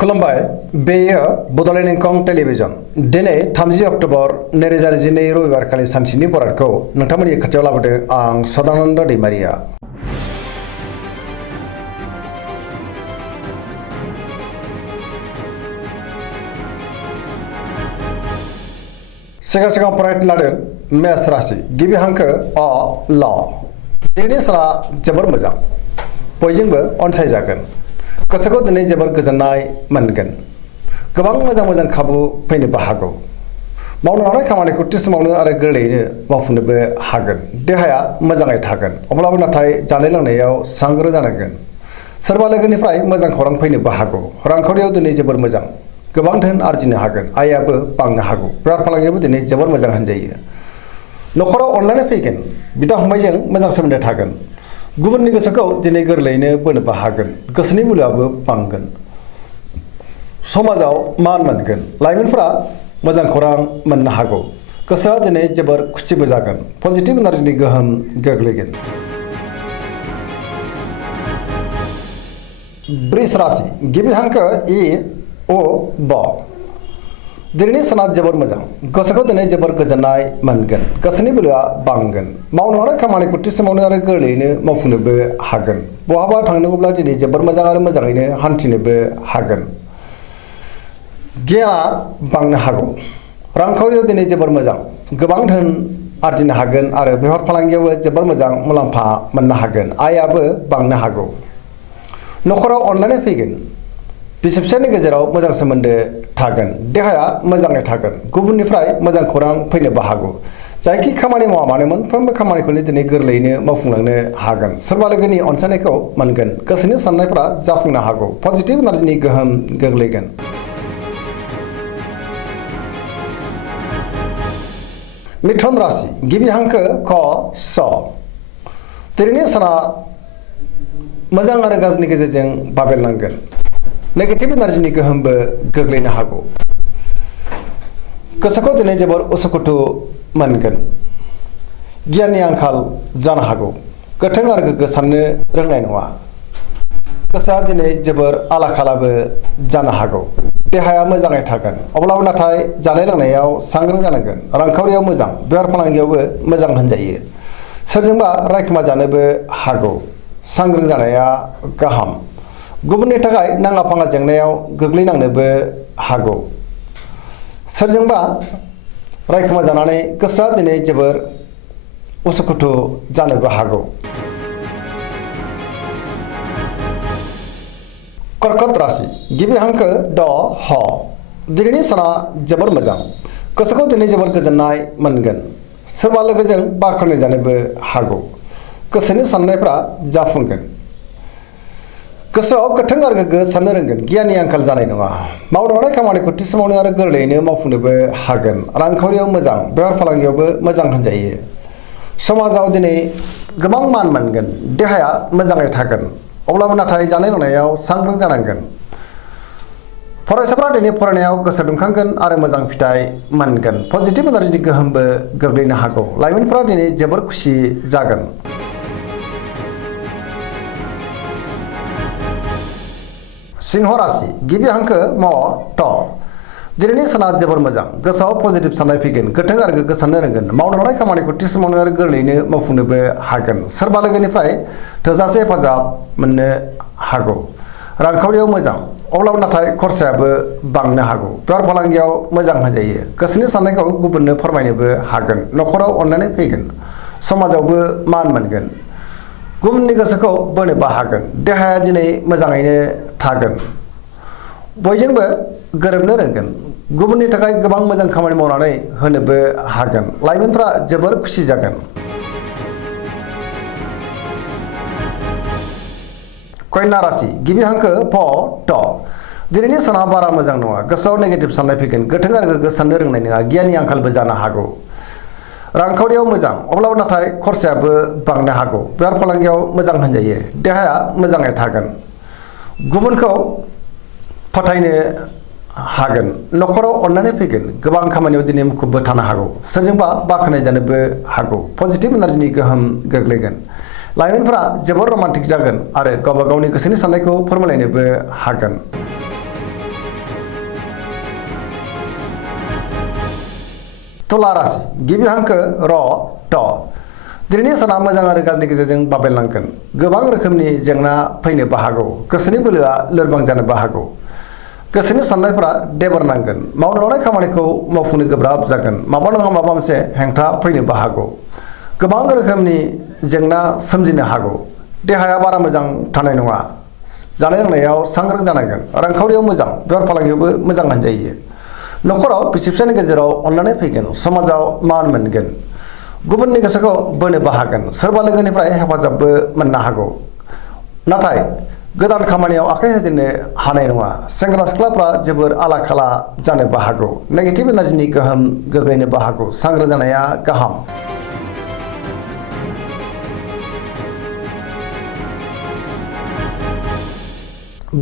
खुलुमबाय बेयो बड'लेण्ड इंखं टेलिभिजन दिनै 30 अक्ट'बर 2022 रबिबारखालि सानसेनि बरादखौ नोंथांमोननि खाथियाव लाबोदों आं सदानन्द दैमारिया। सिगां फरायनो लादों मेष राशि गिबि हांखो अ ल दिनैनि साना जोबोर मोजां बयजोंबो अनसायजागोन गोसोखौ दिनै जोबोर गोजोननाय मोनगोन गोबां मोजां खाबु फैनोबो हागौ मावनो लानाय खामानिखौ थि समावनो आरो गोरलैयैनो मावफुंनोबो हागोन देहाया मोजाङै थागोन अब्लाबो नाथाय जानाय लोंनायाव सांग्रां जानांगोन सोरबा लोगोनिफ्राय मोजां खौरां फैनोबो हागौ रांखावरियाव दिनै जोबोर मोजां गोबां धोन आरजिनो हागोन आयाबो बांनो हागौ बेफार फालांगियावबो दिनै जोबोर मोजां होनजायो न'खराव अनलायनाय फैगोन बिदा फंबायजों मोजां सोमोन्दो थागोन गुबुननि गोसोखौ दिनै गोरलैयैनो बोनोबो हागोन गोसोनि बोलोआबो बांगोन समाजाव मान मोनगोन लाइमोनफोरा मोजां खौरां मोननो हागौ गोसोआ दिनै जोबोर खुसिबो जागोन पजिटिभ एनार्जिनि गोहोम गोग्लैगोन। वृष राशि गिबि हांखो इ अ ब दिनैनि साना जोबोर मोजां गोसोखौ दिनै जोबोर गोजोननाय मोनगोन गोसोनि बोलोआ बांगोन मावनो लानाय खामानिखौ थि समावनो आरो गोरलैयैनो मावफुंनोबो हागोन बहाबा थांनांगौब्ला दिनै जोबोर मोजां आरो मोजाङैनो हान्थिनोबो हागोन गियाना बांनो हागौ रांखावरियाव दिनै जोबोर मोजां गोबां धोन आरजिनो हागोन आरो बेफार फालांगियावबो जोबोर मोजां मुलाम्फा मोननो हागोन आयाबो बांनो हागौ न'खराव अनलायनाय फैगोन बिसि फिसायनि गेजेराव मोजां सोमोन्दो थागोन देहाया मोजाङै थागोन गुबुननिफ्राय मोजां खौरां फैनोबो हागौ जायखि खामानि मावा मानो मोनफ्रोमबो खामानिखौनो दिनै गोरलैयैनो मावफुंलांनो हागोन सोरबा लोगोनि अनसायनायखौ मोनगोन गोसोनि साननायफोरा जाफुंनो हागौ पजिटिभ एनार्जिनि गोहोम गोग्लैगोन। मिथुन राशि गिबि हांखो क स दिनैनि साना मोजां आरो गाज्रिनि गेजेरजों बाबेरनांगोन नेगेटिभ एनार्जिनि गोहोमबो गोग्लैनो हागौ गोसोखौ दिनै जोबोर उसुखुथु मोनगोन गियाननि आंखाल जानो हागौ गोथों आरो गोग्गो साननो रोंनाय नङा गोसोआ दिनै जोबोर आला खालाबो जानो हागौ देहाया मोजाङै थागोन अब्लाबो नाथाय जानाय लोंनायाव सांग्रां जानांगोन रांखावरियाव मोजां बेफार फालांगियावबो मोजां होनजायो सोरजोंबा रायखोमा जानोबो हागौ सांग्रां जानाया गाहाम गुबुननि थाखाय नाङा फाङा जेंनायाव गोग्लैनांनोबो हागौ सोरजोंबा रायखोमा जानानै गोसोआ दिनै जोबोर उसुखुथु जानोबो हागौ। कर्कट राशि गिबि हांखो ड ह दिनैनि साना जोबोर मोजां गोसोखौ दिनै जोबोर गोजोननाय मोनगोन सोरबा लोगोजों बाख्नाय जानोबो हागौ गोसोनि साननायफ्रा जाफुंगोन गोसोआव गोथों आरो गोग्गो साननो रोंगोन गियाननि आंखाल जानाय नङा मावनो लानाय खामानिखौ थि समावनो आरो गोरलैयैनो मावफुंनोबो हागोन रांखावरियाव मोजां बेफार फालांगियावबो मोजां होनजायो समाजाव दिनै गोबां मान मोनगोन देहाया मोजाङै थागोन अब्लाबो नाथाय जानाय लोंनायाव सांग्रां जानांगोन फरायसाफ्रा दिनै फरायनायाव गोसो दुंखांगोन आरो मोजां फिथाइ मोनगोन पजिटिभ एनार्जिनि गोहोमबो गोग्लैनो हागौ लाइमोनफोरा दिनै जोबोर खुसि जागोन। सिंह राशि गिबि हांखो म ट दिनैनि साना जोबोर मोजां गोसोआव पजिटिभ साननाय फैगोन गोथों आरो गोग्गो साननो रोंगोन मावनो लानाय खामानिखौ थि समावनो आरो गोरलैयैनो मावफुंनोबो हागोन सोरबा लोगोनिफ्राय थोजासे हेफाजाब मोननो हागौ रांखावरियाव मोजां अब्लाबो नाथाय खरसायाबो बांनो हागौ बेफार फालांगियाव मोजां होनजायो गोसोनि साननायखौ गुबुननो फोरमायनोबो हागोन न'खराव अनलायनाय फैगोन समाजावबो मान मोनगोन गुबुननि गोसोखौ बोनोबो हागोन देहाया दिनै मोजाङैनो थागोन बयजोंबो गोरोबनो रोंगोन गुबुननि थाखाय गोबां मोजां खामानि मावनानै होनोबो हागोन लाइमोनफ्रा जोबोर खुसि जागोन। कन्या राशि गिबि हांखो फ ट दिनैनि साना बारा मोजां नङा गोसोआव नेगेटिभ साननाय फैगोन गोथों आरो गोग्गो साननो रोंनाय नङा गियाननि आंखालबो जानो हागौ रांखावरियाव मोजां अब्लाबो नाथाय खरसायाबो बांनो हागौ बेफार फालांगियाव मोजां होनजायो देहाया मोजाङै थागोन गुबुनखौ फोथायनो हागोन न'खराव अनलायनाय फैगोन गोबां खामानियाव दिनै मुखुबबो थानो हागौ सोरजोंबा बाख्नाय जानोबो हागौ पजिटिभ एनार्जिनि गोहोम गोग्लैगोन लाइमोनफोरा जोबोर रमान्टिक जागोन आरो गावबा गावनि गोसोनि साननायखौ फोरमायलायनोबो हागोन। तुला राशि गिबि हांखो र ट दिनैनि साना मोजां आरो गाज्रिनि गेजेरजों बाबेनलांगोन गोबां रोखोमनि जेंना फैनोबो हागौ गोसोनि बोलोआ लोरबां जानोबो हागौ गोसोनि साननायफोरा देबर नांगोन मावनो लानाय खामानिखौ मावफुंनो गोब्राब जागोन माबा नङा माबा मोनसे हेंथा फैनोबो हागौ गोबां रोखोमनि जेंना सोमजिनो हागौ देहाया बारा मोजां थानाय नङा जानाय लोंनायाव सांग्रां जानांगोन रांखावरियाव मोजां बेफार फालांगियावबो मोजां होनजायो नखराव बिसि फिसायनि गेजेराव अनलायनाय फैगोन समाजाव मान मोनगोन गुबुननि गोसोखौ बोनोबो हागोन सोरबा लोगोनिफ्राय हेफाजाबबो मोननो हागौ नाथाय गोदान खामानियाव आखाइ होजेननो हानाय नङा सेंग्रा सिख्लाफ्रा जोबोर आला खाला जानोबो हागौ नेगेटिभ एनार्जिनि गोहोम गोग्लैनोबो हागौ सांग्रां जानाया गाहाम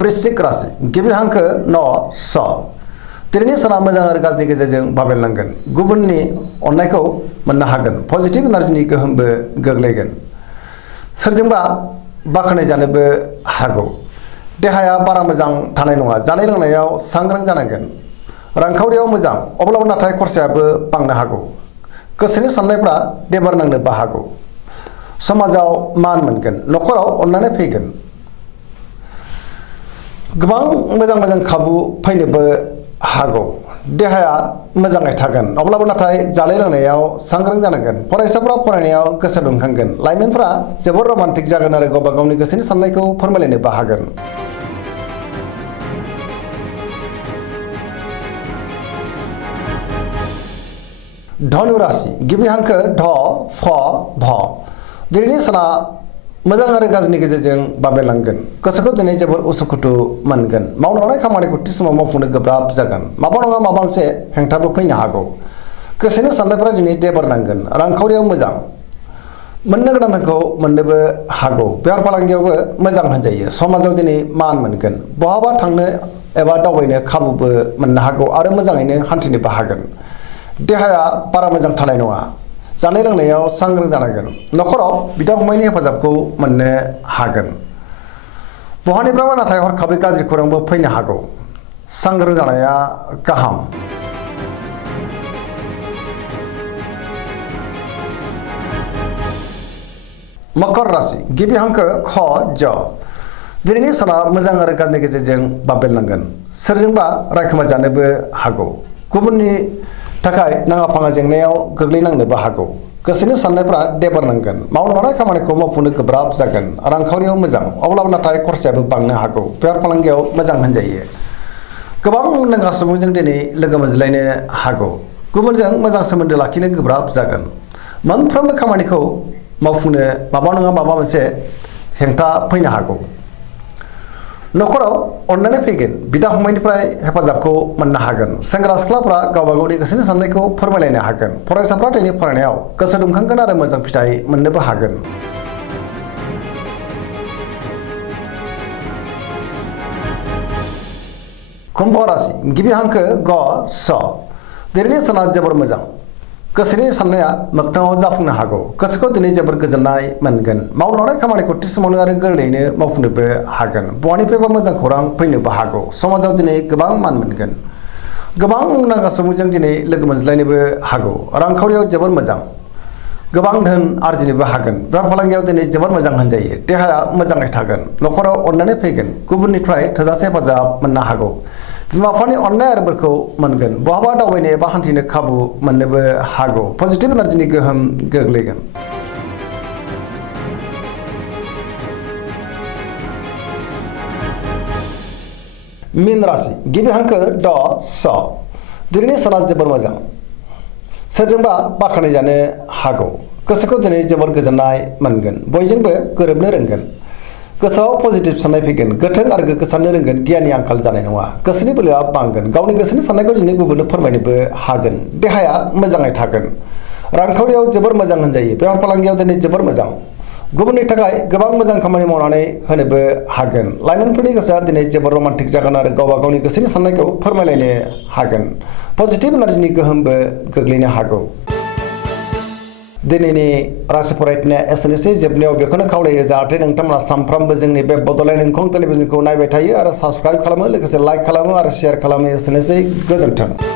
वृश्चिक राशि गिबि हांखो न स दिनैनि साना मोजां आरो गाज्रिनि गेजेरजों बाबेनलांगोन गुबुननि अननायखौ मोननो हागोन पजिटिभ एनार्जिनि गोहोमबो गोग्लैगोन सोरजोंबा बाख्नाय जानोबो हागौ देहाया बारा मोजां थानाय नङा जानाय लोंनायाव सांग्रां जानांगोन रांखावरियाव मोजां अब्लाबो नाथाय खरसायाबो बांनो हागौ गोसोनि साननायफ्रा देबार नांनोबो हागौ समाजाव मान मोनगोन नखराव अनलायनाय फैगोन गोबां मोजां खाबु फैनोबो हागौ देहाया मोजाङै थागोन अब्लाबो नाथाय जानाय लोंनायाव सांग्रां जानांगोन फरायसाफोरा फरायनायाव गोसो दुंखांगोन लाइमोनफोरा जोबोर रमान्टिक जागोन आरो गावबा गावनि गोसोनि साननायखौ फोरमायलायनोबो हागोन धनु राशि गिबि हांखो ध फ भ दिनैनि साना मोजां आरो गाज्रिनि गेजेरजों बाबेनलांगोन गोसोखौ दिनै जोबोर उसुखुथु मोनगोन मावनो लानाय खामानिखौ थि समाव मावफुंनो गोब्राब जागोन माबा नङा माबा मोनसे हेंथाबो फैनो हागौ गोसोनि साननायफोरा दिनै देबर नांगोन रांखावरियाव मोजां मोननो गोनांखौ मोननोबो हागौ बेफार फालांगियावबो मोजां होनजायो समाजाव दिनै मान मोनगोन बहाबा थांनो एबा दावबायनो खाबुबो मोननो हागौ आरो मोजाङैनो हान्थिनोबो हागोन देहाया बारा मोजां थानाय नङा जानाय लोंनायाव सांग्रां जानांगोन नखराव बिदा फंबायनि हेफाजाबखौ मोननो हागोन बहानिफ्रायबा नाथाय हरखाबै गाज्रि खौरांबो फैनो हागौ सांग्रां जानाया गाहाम मकर राशि गिबि हांखो ख ज दिनैनि साना मोजां आरो गाज्रिनि गेजेरजों बाबेनलांगोन सोरजोंबा रायखोमा जानोबो हागौ गुबुननि थाखाय नाङा फाङा जेंनायाव गोग्लैनांनोबो हागौ गोसोनि साननायफ्रा देबर नांगोन मावनो लानाय खामानिखौ मावफुंनो गोब्राब जागोन रांखावरियाव मोजां अब्लाबो नाथाय खरसायाबो बांनो हागौ बेफार फालांगियाव मोजां होनजायो गोबां मुंदांखा सुबुंजों दिनै लोगो मोनज्लायनो हागौ गुबुनजों मोजां सोमोन्दो लाखिनो गोब्राब जागोन मोनफ्रोमबो खामानिखौ मावफुंनो माबा नङा माबा मोनसे हेंथा फैनो हागौ नखराव अननानै फैगोन बिदा फंबायनिफ्राय हेफाजाबखौ मोननो हागोन सेंग्रा सिख्लाफ्रा गावबा गावनि गोसोनि साननायखौ फोरमायलायनो हागोन फरायसाफ्रा दिनै फरायनायाव गोसो दुंखांगोन आरो मोजां फिथाइ मोननोबो हागोन कुम्भ राशि गिबि हांखो ग स दिनैनि साना जोबोर मोजां गोसोनि साननाया मोगथाङाव जाफुंनो हागौ गोसोखौ दिनै जोबोर गोजोननाय मोनगोन मावनो लानाय खामानिखौ थि समावनो आरो गोरलैयैनो मावफुंनोबो हागोन बहानिफ्रायबा मोजां खौरां फैनोबो हागौ समाजाव दिनै गोबां मान मोनगोन गोबां मुंदांखा सुबुंजों दिनै लोगो मोनज्लायनोबो हागौ रांखावरियाव जोबोर मोजां गोबां धोन आरजिनोबो हागोन बेफार फालांगियाव दिनै जोबोर मोजां होनजायो देहाया मोजाङै थागोन नखराव अननानै फैगोन गुबुननिफ्राय थोजासे हेफाजाब मोननो हागौ बिमा बिफानि अननाय आरो बोरखौ मोनगोन बहाबा दावबायनो एबा हान्थिनो खाबु मोननोबो हागौ पजिटिभ एनार्जिनि गोहोम गोग्लैगोन मीन राशि गिबि हांखो ड स दिनैनि साना जोबोर मोजां सोरजोंबा बाख्नाय जानो हागौ गोसोखौ दिनै जोबोर गोजोननाय मोनगोन बयजोंबो गोरोबनो रोंगोन गोसोआव पजिटिभ साननाय फैगोन गोथों आरो गोग्गो साननो रोंगोन गियाननि आंखाल जानाय नङा गोसोनि बोलोआ बांगोन गावनि गोसोनि साननायखौ दिनै गुबुननो फोरमायनोबो हागोन देहाया मोजाङै थागोन रांखावरियाव जोबोर मोजां होनजायो बेफार फालांगियाव दिनै जोबोर मोजां गुबुननि थाखाय गोबां मोजां खामानि मावनानै होनोबो हागोन लाइमोनफोरनि गोसोआ दिनै जोबोर रमान्टिक जागोन आरो गावबा गावनि गोसोनि साननायखौ फोरमायलायनो हागोन पजिटिभ एनार्जिनि गोहोमबो गोग्लैनो हागौ दिनैनि राशि फरायनाया एसेनोसै जोबनायाव बेखौनो खावलायो जाहाथे नोंथांमोना सानफ्रामबो जोंनि बे बड'लेण्ड इंखं टेलिभिजनखौ नायबाय थायो आरो साबस्क्राइब खालामो लोगोसे लाइक खालामो आरो शेयार खालामो एसेनोसै गोजोन्थों।